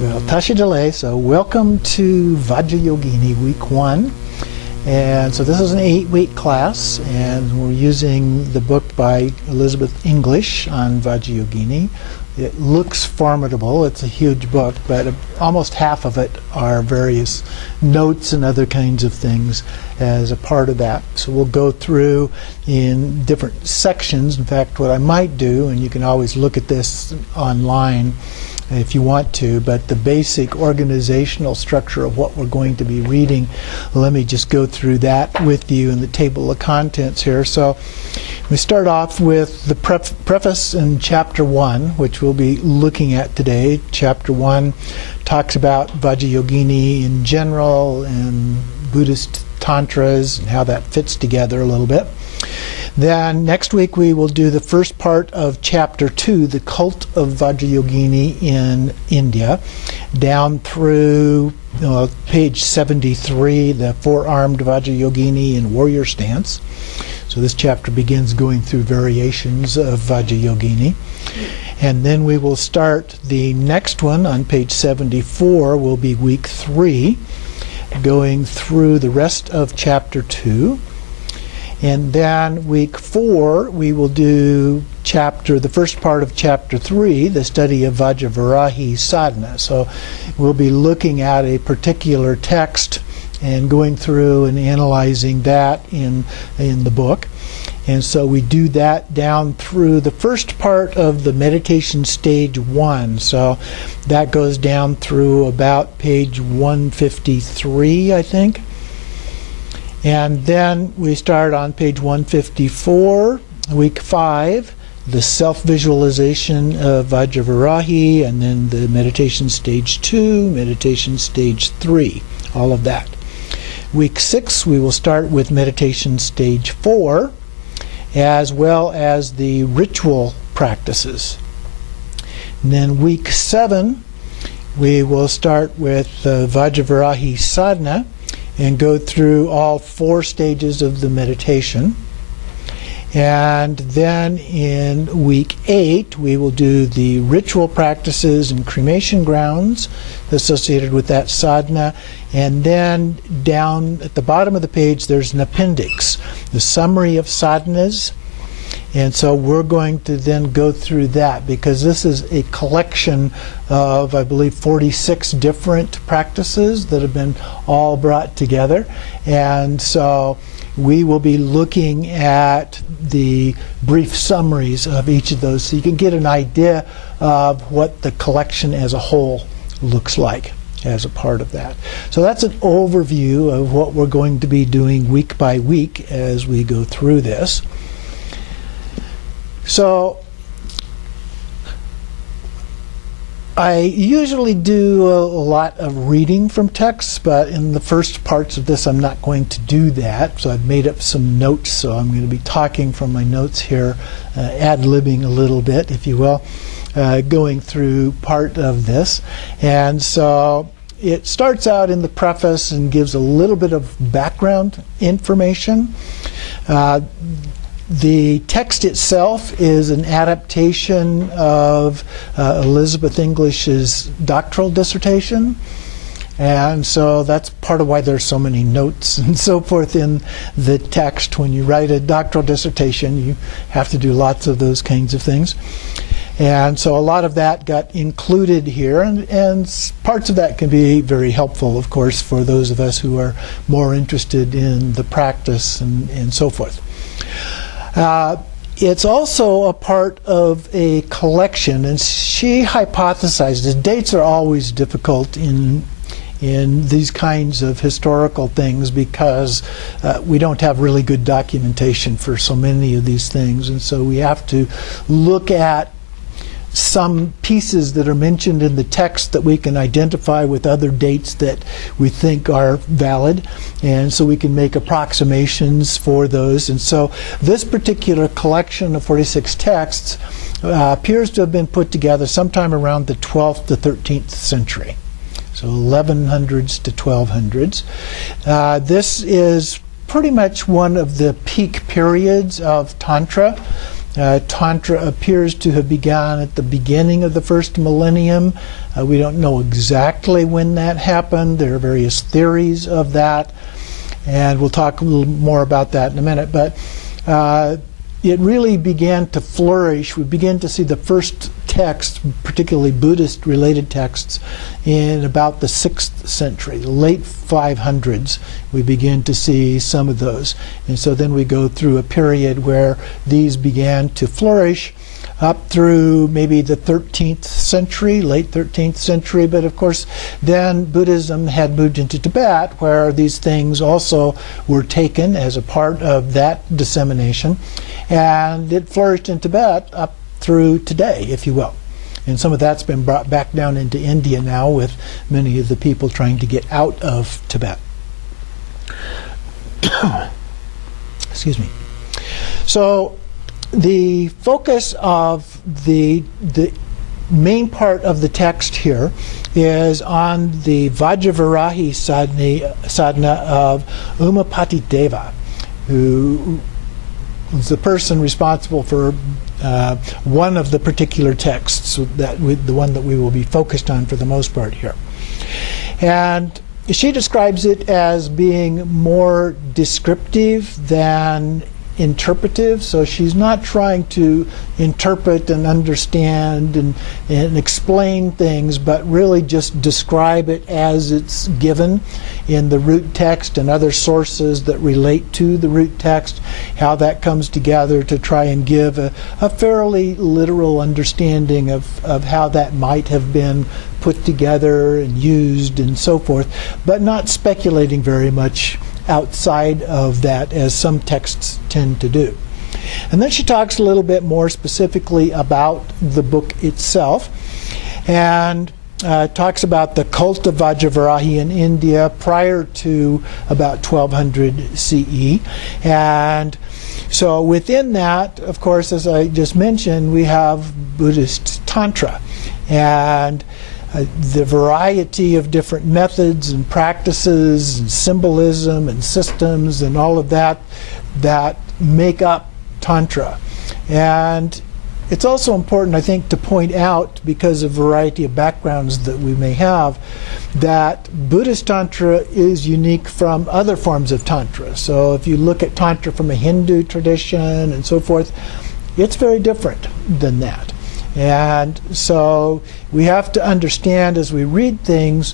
Well, Tasha Delay, so welcome to Vajrayogini week 1. And so this is an 8-week class, and we're using the book by Elizabeth English on Vajrayogini. It looks formidable. It's a huge book, but almost half of it are various notes and other kinds of things as a part of that. So we'll go through in different sections. In fact, what I might do, and you can always look at this online if you want to, but the basic organizational structure of what we're going to be reading, let me just go through that with you in the table of contents here. So we start off with the preface in chapter 1, which we'll be looking at today. Chapter 1 talks about Vajrayogini in general and Buddhist tantras and how that fits together a little bit. Then next week we will do the first part of chapter 2, the cult of Vajrayogini in India, down through page 73, the four-armed Vajrayogini in warrior stance. So this chapter begins going through variations of Vajrayogini. And then we will start the next one on page 74, will be week 3, going through the rest of chapter 2. And then week 4, we will do the first part of chapter 3, the study of Vajrayogini sadhana. So we'll be looking at a particular text and going through and analyzing that in the book. And so we do that down through the first part of the meditation stage 1. So that goes down through about page 153, I think. And then we start on page 154, week 5, the self-visualization of Vajrayogini, and then the meditation stage 2, meditation stage 3, all of that. Week 6, we will start with meditation stage 4, as well as the ritual practices. And then week 7, we will start with Vajrayogini sadhana, and go through all 4 stages of the meditation. And then in week 8, we will do the ritual practices and cremation grounds associated with that sadhana. And then down at the bottom of the page, there's an appendix, the summary of sadhanas. And so we're going to then go through that, because this is a collection of, I believe, 46 different practices that have been all brought together. And so we will be looking at the brief summaries of each of those so you can get an idea of what the collection as a whole looks like as a part of that. So that's an overview of what we're going to be doing week by week as we go through this. So I usually do a lot of reading from texts, but in the first parts of this I'm not going to do that. So I've made up some notes, so I'm going to be talking from my notes here, ad-libbing a little bit, if you will, going through part of this. And so it starts out in the preface and gives a little bit of background information. The text itself is an adaptation of Elizabeth English's doctoral dissertation, and so that's part of why there's so many notes and so forth in the text. When you write a doctoral dissertation, you have to do lots of those kinds of things. And so a lot of that got included here, and parts of that can be very helpful, of course, for those of us who are more interested in the practice and so forth. It's also a part of a collection, and she hypothesized, dates are always difficult in these kinds of historical things because we don't have really good documentation for so many of these things, and so we have to look at some pieces that are mentioned in the text that we can identify with other dates that we think are valid, and so we can make approximations for those. And so this particular collection of 46 texts appears to have been put together sometime around the 12th to 13th century, so 1100s to 1200s. This is pretty much one of the peak periods of Tantra. Tantra appears to have begun at the beginning of the first millennium. We don't know exactly when that happened. There are various theories of that, and we'll talk a little more about that in a minute. But it really began to flourish. We began to see the first texts, particularly Buddhist-related texts, in about the 6th century, the late 500s. We begin to see some of those. And so then we go through a period where these began to flourish up through maybe the 13th century, late 13th century. But of course, then Buddhism had moved into Tibet, where these things also were taken as a part of that dissemination. And it flourished in Tibet up through today, if you will. And some of that's been brought back down into India now, with many of the people trying to get out of Tibet. Excuse me. So the focus of the main part of the text here is on the Vajrayogini sadhana of Umapati Deva, who is the person responsible for one of the particular texts, the one that we will be focused on for the most part here. And she describes it as being more descriptive than interpretive, so she's not trying to interpret and understand and explain things, but really just describe it as it's given in the root text and other sources that relate to the root text, how that comes together to try and give a fairly literal understanding of how that might have been put together and used and so forth, but not speculating very much outside of that, as some texts tend to do. And then she talks a little bit more specifically about the book itself, and talks about the cult of Vajrayogini in India prior to about 1200 CE. And so within that, of course, as I just mentioned, we have Buddhist Tantra. And the variety of different methods and practices and symbolism and systems and all of that make up Tantra. And it's also important, I think, to point out, because of a variety of backgrounds that we may have, that Buddhist Tantra is unique from other forms of Tantra. So if you look at Tantra from a Hindu tradition and so forth, it's very different than that. And so we have to understand as we read things,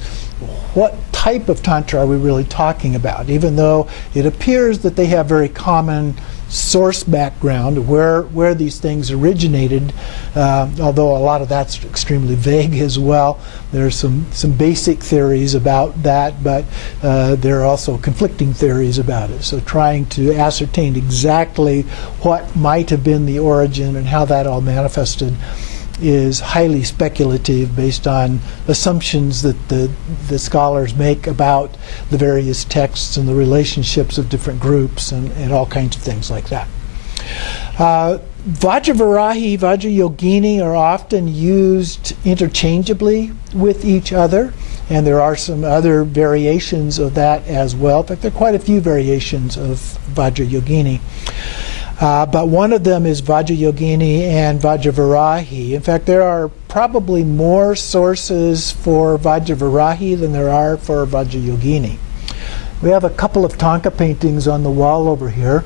what type of Tantra are we really talking about? Even though it appears that they have very common source background, where these things originated, although a lot of that's extremely vague as well. There are some basic theories about that, but there are also conflicting theories about it. So trying to ascertain exactly what might have been the origin and how that all manifested is highly speculative, based on assumptions that the scholars make about the various texts and the relationships of different groups and all kinds of things like that. Vajrayogini are often used interchangeably with each other, and there are some other variations of that as well. In fact, there are quite a few variations of Vajrayogini. But one of them is Vajrayogini and Vajrayogini. In fact, there are probably more sources for Vajrayogini than there are for Vajrayogini. We have a couple of Thangka paintings on the wall over here.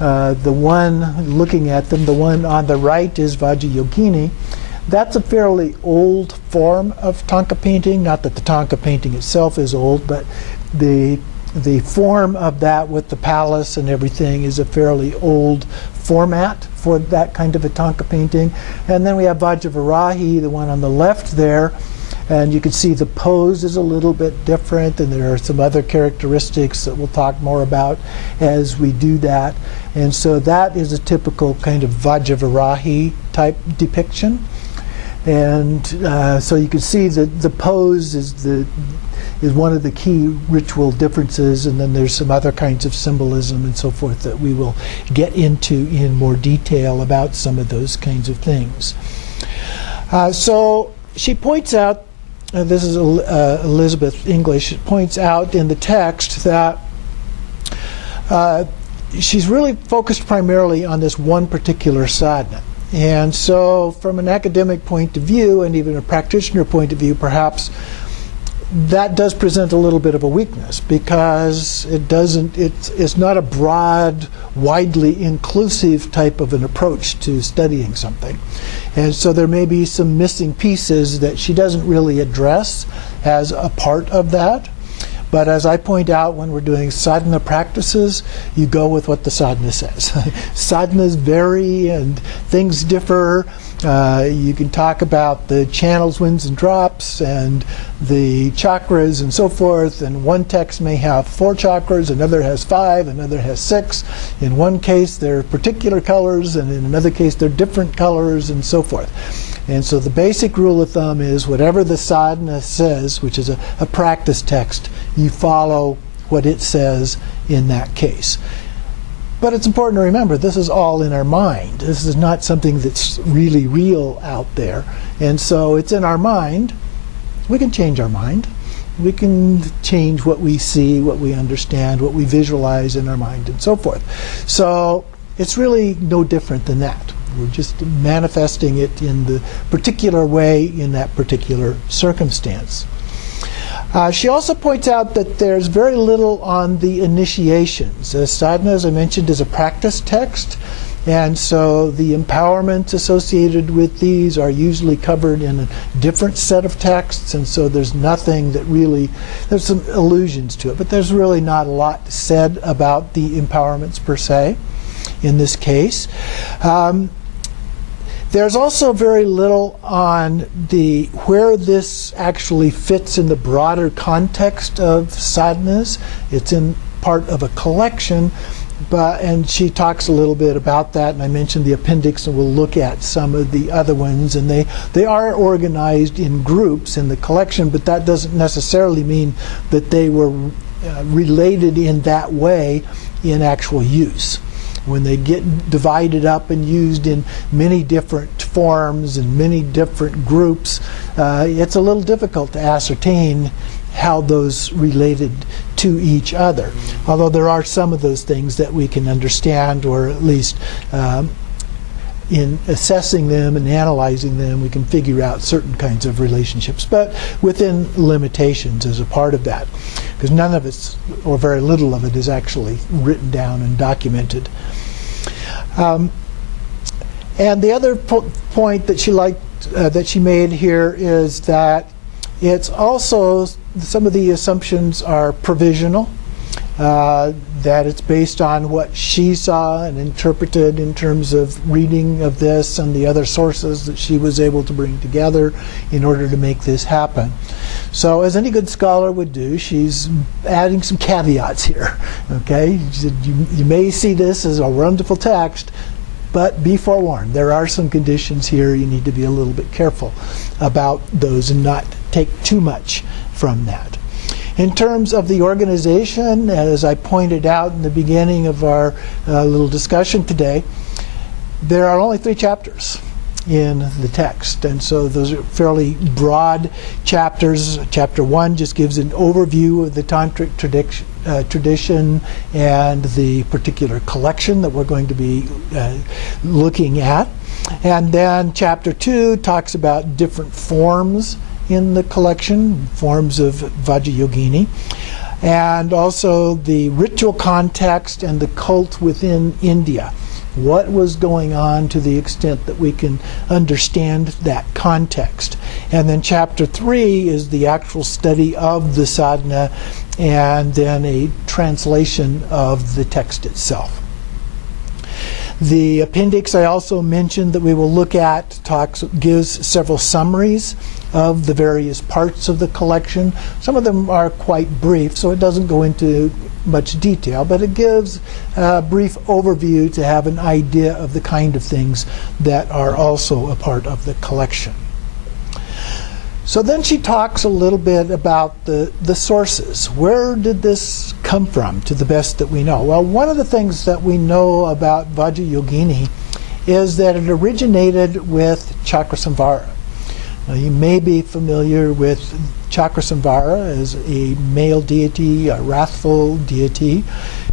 The one, looking at them, the one on the right is Vajrayogini. That's a fairly old form of Thangka painting. Not that the Thangka painting itself is old, but the form of that with the palace and everything is a fairly old format for that kind of a Thangka painting. And then we have Vajrayogini, the one on the left there, and you can see the pose is a little bit different, and there are some other characteristics that we'll talk more about as we do that. And so that is a typical kind of Vajrayogini type depiction. And so you can see that the pose is one of the key ritual differences, and then there's some other kinds of symbolism and so forth that we will get into in more detail about some of those kinds of things. So she points out, this is Elizabeth English, points out in the text that she's really focused primarily on this one particular sadhana. And so from an academic point of view and even a practitioner point of view, perhaps that does present a little bit of a weakness, because it's not a broad, widely inclusive type of an approach to studying something. And so there may be some missing pieces that she doesn't really address as a part of that. But as I point out, when we're doing sadhana practices, you go with what the sadhana says. Sadhanas vary and things differ. You can talk about the channels, winds, and drops, and the chakras, and so forth. And one text may have 4 chakras, another has 5, another has 6. In one case, they're particular colors, and in another case, they're different colors, and so forth. And so the basic rule of thumb is whatever the sadhana says, which is a practice text, you follow what it says in that case. But it's important to remember, this is all in our mind. This is not something that's really real out there. And so it's in our mind. We can change our mind. We can change what we see, what we understand, what we visualize in our mind, and so forth. So it's really no different than that. We're just manifesting it in the particular way in that particular circumstance. She also points out that there's very little on the initiations. Sadhana, as I mentioned, is a practice text, and so the empowerments associated with these are usually covered in a different set of texts, and so there's nothing that really, there's some allusions to it, but there's really not a lot said about the empowerments per se in this case. There's also very little on where this actually fits in the broader context of sadhanas. It's in part of a collection, and she talks a little bit about that, and I mentioned the appendix, and we'll look at some of the other ones, and they are organized in groups in the collection, but that doesn't necessarily mean that they were related in that way in actual use. When they get divided up and used in many different forms and many different groups, it's a little difficult to ascertain how those related to each other. Although there are some of those things that we can understand, or at least in assessing them and analyzing them, we can figure out certain kinds of relationships, but within limitations as a part of that, because none of it, or very little of it, is actually written down and documented. And the other point that she made here is that it's also, some of the assumptions are provisional, that it's based on what she saw and interpreted in terms of reading of this and the other sources that she was able to bring together in order to make this happen. So as any good scholar would do, she's adding some caveats here. Okay, she said, you may see this as a wonderful text, but be forewarned, there are some conditions here. You need to be a little bit careful about those and not take too much from that. In terms of the organization, as I pointed out in the beginning of our little discussion today, there are only 3 chapters in the text, and so those are fairly broad chapters. Chapter 1 just gives an overview of the Tantric tradition and the particular collection that we're going to be looking at. And then Chapter 2 talks about different forms in the collection, forms of Vajrayogini, and also the ritual context and the cult within India. What was going on to the extent that we can understand that context. And then Chapter 3 is the actual study of the sadhana, and then a translation of the text itself. The appendix I also mentioned that we will look at gives several summaries of the various parts of the collection. Some of them are quite brief, so it doesn't go into much detail, but it gives a brief overview to have an idea of the kind of things that are also a part of the collection. So then she talks a little bit about the sources. Where did this come from, to the best that we know? Well, one of the things that we know about Vajrayogini is that it originated with Chakrasamvara. Now, you may be familiar with Chakrasamvara as a male deity, a wrathful deity,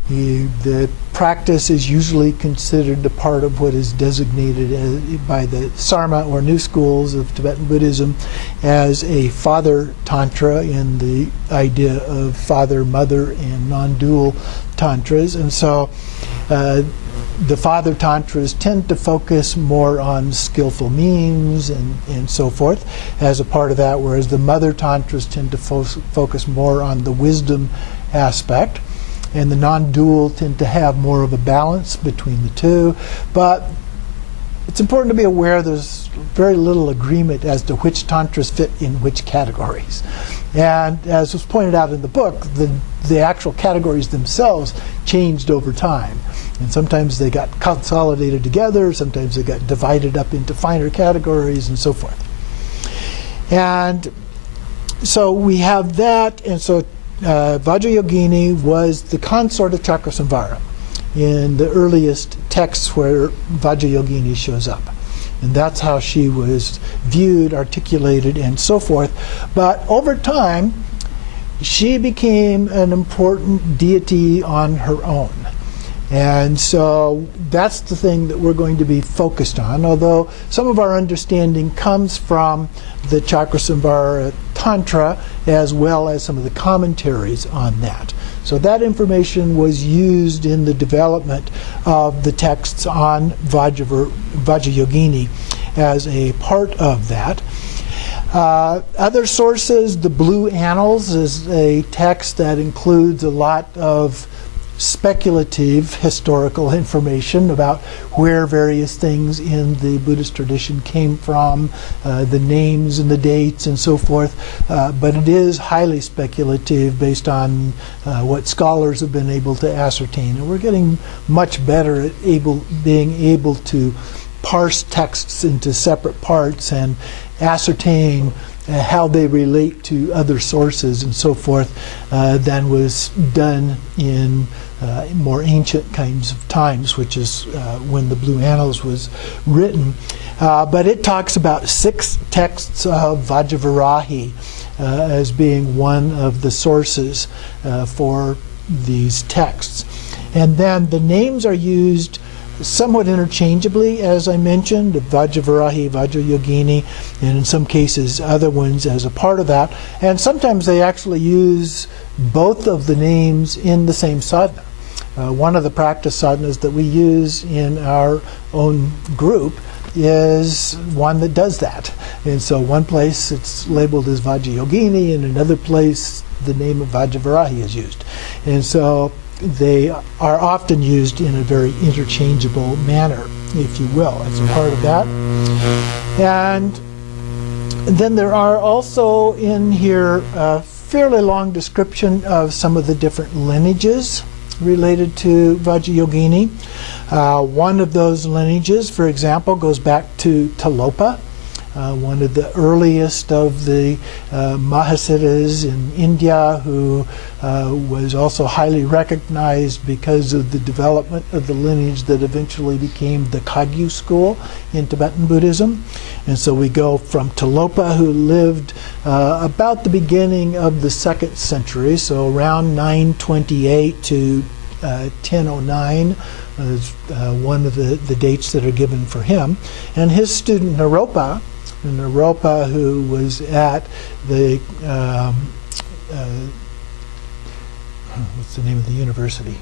The practice is usually considered a part of what is designated by the Sarma or new schools of Tibetan Buddhism as a father tantra, in the idea of father, mother, and non-dual tantras. And so the father tantras tend to focus more on skillful means and so forth as a part of that, whereas the mother tantras tend to focus more on the wisdom aspect. And the non-dual tend to have more of a balance between the two. But it's important to be aware there's very little agreement as to which tantras fit in which categories. And as was pointed out in the book, the actual categories themselves changed over time. And sometimes they got consolidated together, sometimes they got divided up into finer categories, and so forth. And so we have that, and so Vajrayogini was the consort of Chakrasamvara in the earliest texts where Vajrayogini shows up. And that's how she was viewed, articulated, and so forth. But over time, she became an important deity on her own. And so that's the thing that we're going to be focused on, although some of our understanding comes from the Chakrasamvara Tantra as well as some of the commentaries on that. So that information was used in the development of the texts on Vajrayogini as a part of that. Other sources, the Blue Annals is a text that includes a lot of speculative historical information about where various things in the Buddhist tradition came from, the names and the dates and so forth, but it is highly speculative based on what scholars have been able to ascertain. And we're getting much better at being able to parse texts into separate parts and ascertain how they relate to other sources and so forth than was done in more ancient kinds of times, which is when the Blue Annals was written. But it talks about 6 texts of Vajravarahi as being one of the sources for these texts. And then the names are used somewhat interchangeably, as I mentioned, Vajravarahi, Vajrayogini, and in some cases other ones as a part of that. And sometimes they actually use both of the names in the same sadhana. One of the practice sadhanas that we use in our own group is one that does that. And so one place it's labeled as Vajrayogini, and another place the name of Vajravarahi is used. And so they are often used in a very interchangeable manner, if you will, as a part of that. And then there are also in here a fairly long description of some of the different lineages related to Vajrayogini. One of those lineages, for example, goes back to Talopa, one of the earliest of the Mahasiddhas in India, who was also highly recognized because of the development of the lineage that eventually became the Kagyu school in Tibetan Buddhism. And so we go from Talopa, who lived about the beginning of the 2nd century, so around 928 to 1009 is one of the dates that are given for him. And his student Naropa, who was at the what's the name of the university?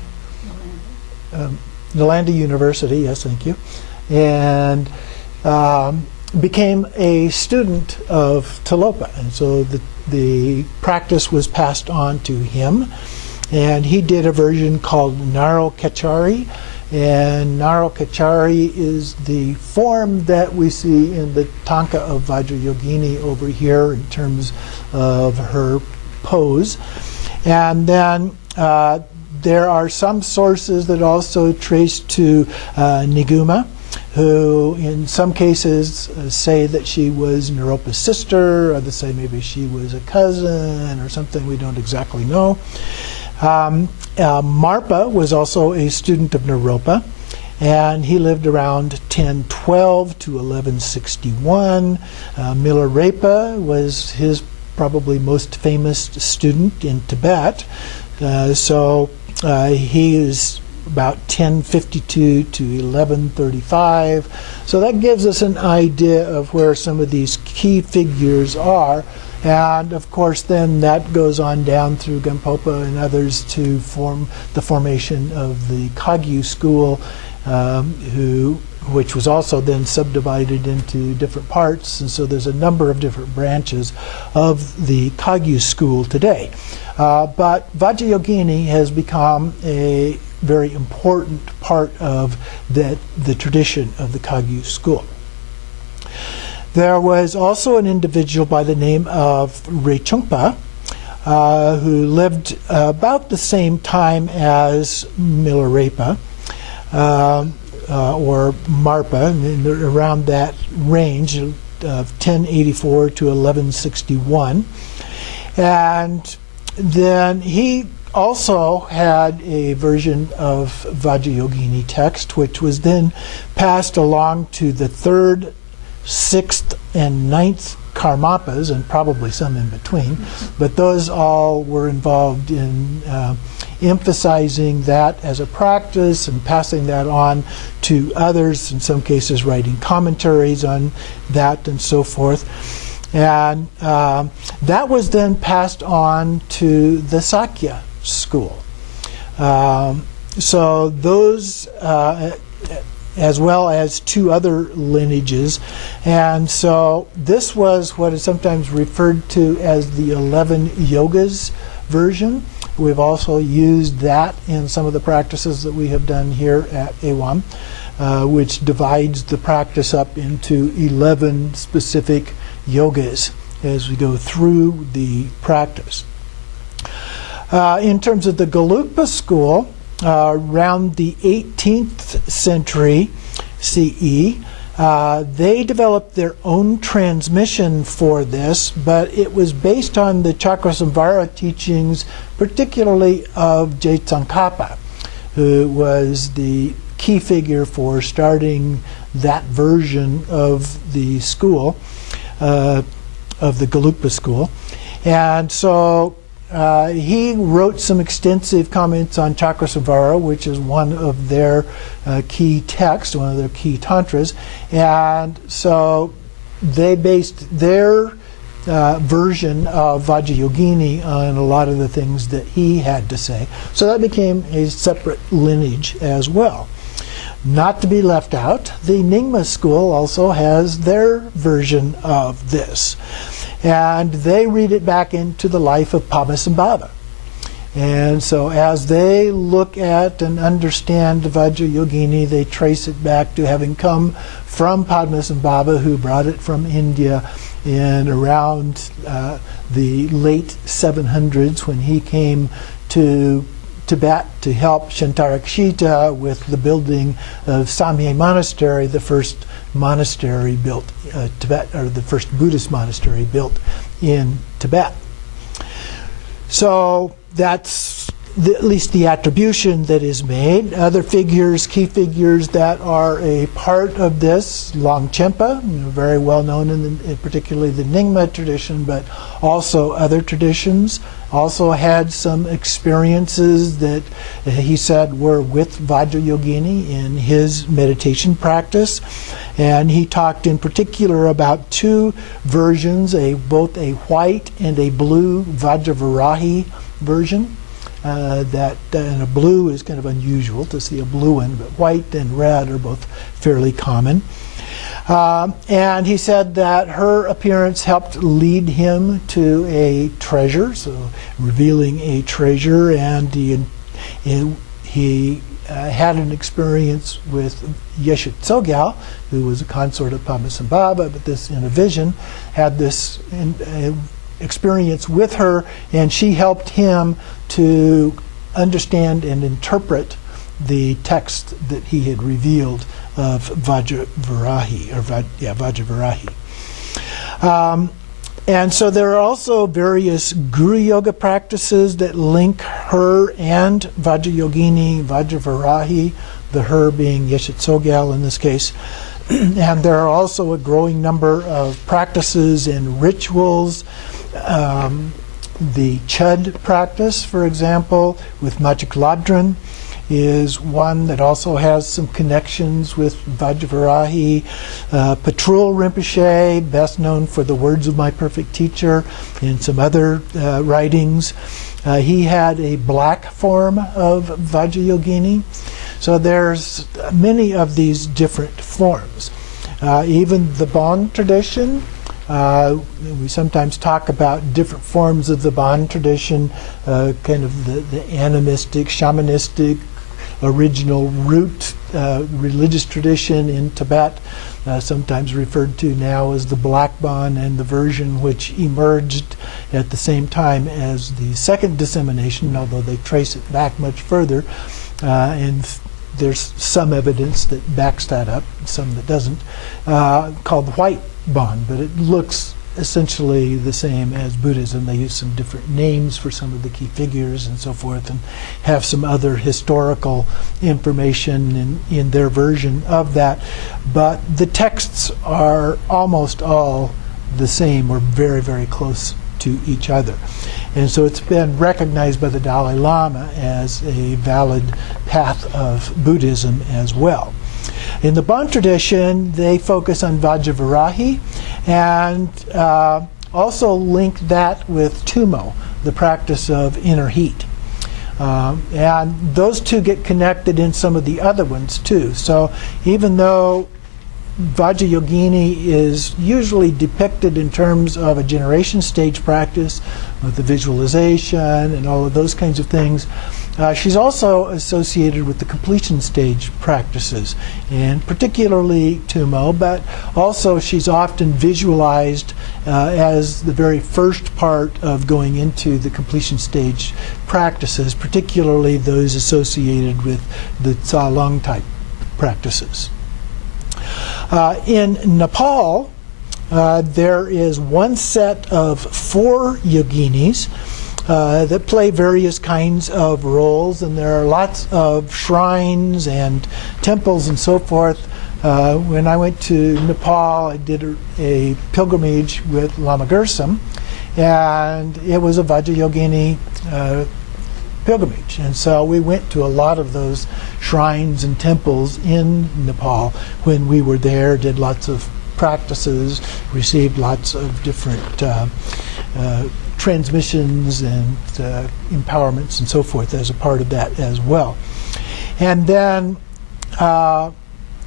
Nalanda University, yes, thank you. And became a student of Talopa. And so the practice was passed on to him. And he did a version called Naro Kachari. And Naro Kachari is the form that we see in the Tanka of Vajrayogini over here in terms of her pose. And then there are some sources that also trace to Nyingma, who in some cases say that she was Naropa's sister, others say maybe she was a cousin or something, we don't exactly know. Marpa was also a student of Naropa, and he lived around 1012 to 1161. Milarepa was his probably most famous student in Tibet. So He is about 1052 to 1135. So that gives us an idea of where some of these key figures are. And of course, then that goes on down through Gampopa and others to form the formation of the Kagyu school, which was also then subdivided into different parts. And so there's a number of different branches of the Kagyu school today. But Vajrayogini has become a very important part of the tradition of the Kagyu school. There was also an individual by the name of Rechungpa who lived about the same time as Milarepa or Marpa, around that range of 1084 to 1161. And then he also had a version of Vajrayogini text, which was then passed along to the 3rd, 6th, and 9th Karmapas, and probably some in between, but those all were involved in emphasizing that as a practice and passing that on to others, in some cases writing commentaries on that and so forth. And that was then passed on to the Sakya school. So those, as well as 2 other lineages. And so this was what is sometimes referred to as the 11 yogas version. We've also used that in some of the practices that we have done here at AWAM, which divides the practice up into 11 specific yogas as we go through the practice. In terms of the Gelugpa school, around the 18th century CE, they developed their own transmission for this, but it was based on the Chakrasamvara teachings, particularly of Je Tsongkhapa, who was the key figure for starting that version of the school, of the Gelugpa school. And so he wrote some extensive comments on Chakrasamvara, which is one of their key texts, one of their key tantras. And so they based their version of Vajrayogini on a lot of the things that he had to say. So that became a separate lineage as well. Not to be left out, the Nyingma school also has their version of this. And they read it back into the life of Padmasambhava. And so as they look at and understand Vajrayogini, they trace it back to having come from Padmasambhava, who brought it from India in around the late 700s, when he came to Tibet to help Shantarakshita with the building of Samye Monastery, the first monastery built Tibet, or the first Buddhist monastery built in Tibet. So that's at least the attribution that is made. Other figures, key figures that are a part of this, Longchenpa, very well known in particularly the Nyingma tradition, but also other traditions, also had some experiences that he said were with Vajrayogini in his meditation practice. And he talked in particular about 2 versions, both a white and a blue Vajravarahi version. And a blue is kind of unusual to see a blue one, but white and red are both fairly common. And he said that her appearance helped lead him to a treasure, so revealing a treasure, and he had an experience with Yeshe Tsogyal, who was a consort of Padmasambhava, but this in a vision had this experience with her, and she helped him to understand and interpret the text that he had revealed of Vajravarahi. And so there are also various Guru Yoga practices that link her and Vajrayogini, Vajravarahi, the her being Yeshe Tsogyal in this case. And there are also a growing number of practices and rituals The Chud practice, for example, with Magic Ladran, is one that also has some connections with Vajrayogini. Patrul Rinpoche, best known for the Words of My Perfect Teacher and some other writings. He had a black form of Vajrayogini. So there's many of these different forms. Even the Bon tradition, we sometimes talk about different forms of the Bon tradition, kind of the animistic, shamanistic, original root religious tradition in Tibet, sometimes referred to now as the Black Bon, and the version which emerged at the same time as the second dissemination, although they trace it back much further. And there's some evidence that backs that up, some that doesn't, called the White Bon, but it looks essentially the same as Buddhism. They use some different names for some of the key figures and so forth, and have some other historical information in their version of that. But the texts are almost all the same, or very, very close to each other. And so it's been recognized by the Dalai Lama as a valid path of Buddhism as well. In the Bon tradition, they focus on Vajrayogini and also link that with Tumo, the practice of inner heat. And those two get connected in some of the other ones too. So even though Vajrayogini is usually depicted in terms of a generation stage practice with the visualization and all of those kinds of things, she's also associated with the completion stage practices, and particularly Tumo, but also she's often visualized as the very first part of going into the completion stage practices, particularly those associated with the Tsa-Lung type practices. In Nepal, there is one set of 4 yoginis that play various kinds of roles, and there are lots of shrines and temples and so forth. When I went to Nepal, I did a pilgrimage with Lama Gursum, and it was a Vajrayogini pilgrimage. And so we went to a lot of those shrines and temples in Nepal when we were there, did lots of practices, received lots of different transmissions and empowerments and so forth as a part of that as well. And then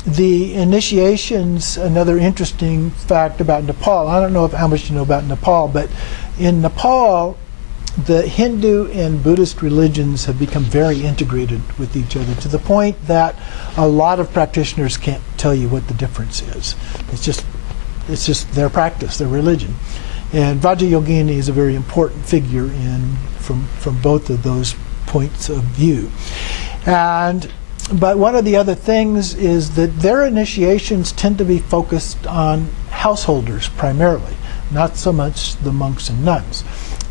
the initiations, another interesting fact about Nepal, I don't know how much you know about Nepal, but in Nepal, the Hindu and Buddhist religions have become very integrated with each other, to the point that a lot of practitioners can't tell you what the difference is. It's just their practice, their religion. And Vajrayogini is a very important figure from both of those points of view. But one of the other things is that their initiations tend to be focused on householders primarily, not so much the monks and nuns.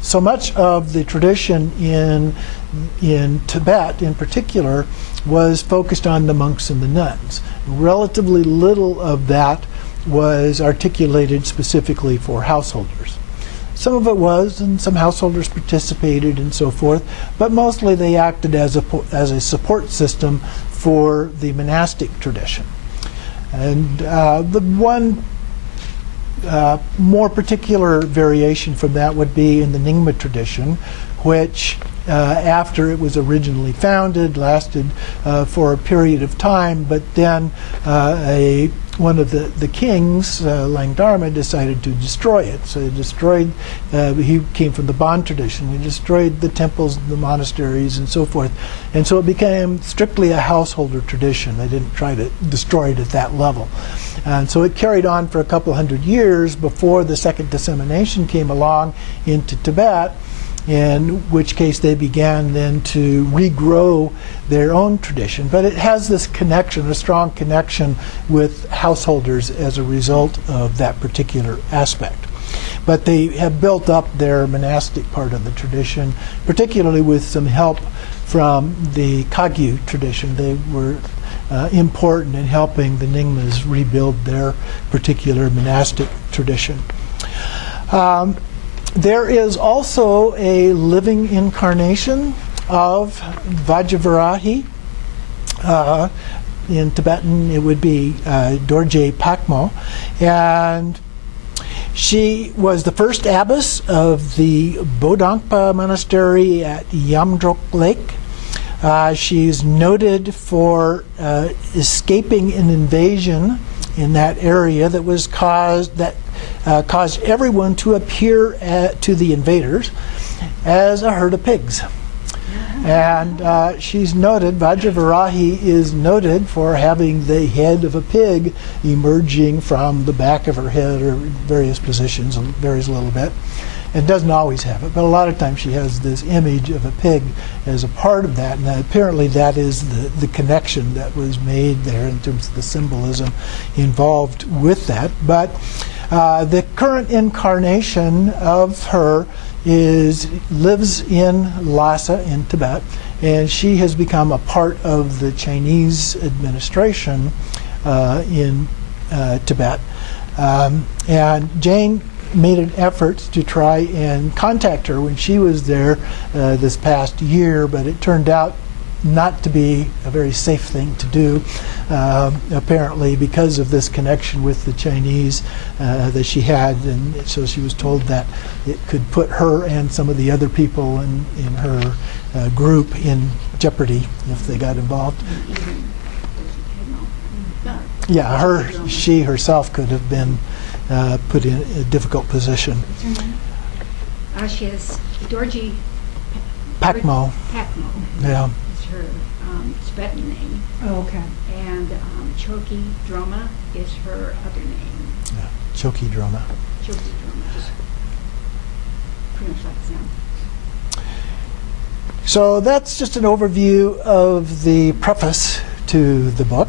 So much of the tradition in Tibet in particular was focused on the monks and the nuns. Relatively little of that was articulated specifically for householders. Some of it was, and some householders participated and so forth, but mostly they acted as a support system for the monastic tradition. And the one more particular variation from that would be in the Nyingma tradition, which after it was originally founded lasted for a period of time, but then one of the kings, Langdharma, decided to destroy it. So he destroyed, he came from the Bon tradition, he destroyed the temples, the monasteries, and so forth. And so it became strictly a householder tradition. They didn't try to destroy it at that level. And so it carried on for a couple hundred years before the second dissemination came along into Tibet, in which case they began then to regrow their own tradition. But it has this connection, a strong connection with householders as a result of that particular aspect. But they have built up their monastic part of the tradition, particularly with some help from the Kagyu tradition. They were important in helping the Nyingmas rebuild their particular monastic tradition. There is also a living incarnation of Vajrayogini. In Tibetan, it would be Dorje Pakmo. And she was the first abbess of the Bodangpa monastery at Yamdrok Lake. She's noted for escaping an invasion in that area that was caused everyone to appear to the invaders as a herd of pigs. And she's noted, Vajrayogini is noted for having the head of a pig emerging from the back of her head, or various positions, varies a little bit. It doesn't always have it, but a lot of times she has this image of a pig as a part of that, and apparently that is the connection that was made there in terms of the symbolism involved with that. But the current incarnation of her lives in Lhasa in Tibet, and she has become a part of the Chinese administration in Tibet. And Jane made an effort to try and contact her when she was there this past year, but it turned out not to be a very safe thing to do, apparently because of this connection with the Chinese that she had, and so she was told that it could put her and some of the other people in her group in jeopardy if they got involved. Yeah, she herself could have been put in a difficult position. She has Dorje Pakmo. Pakmo. Yeah. Is her Tibetan name. Oh, okay. And Choki Droma is her other name. Yeah. Choki Droma. Choki Droma, just pretty much like the sound. So that's just an overview of the preface to the book.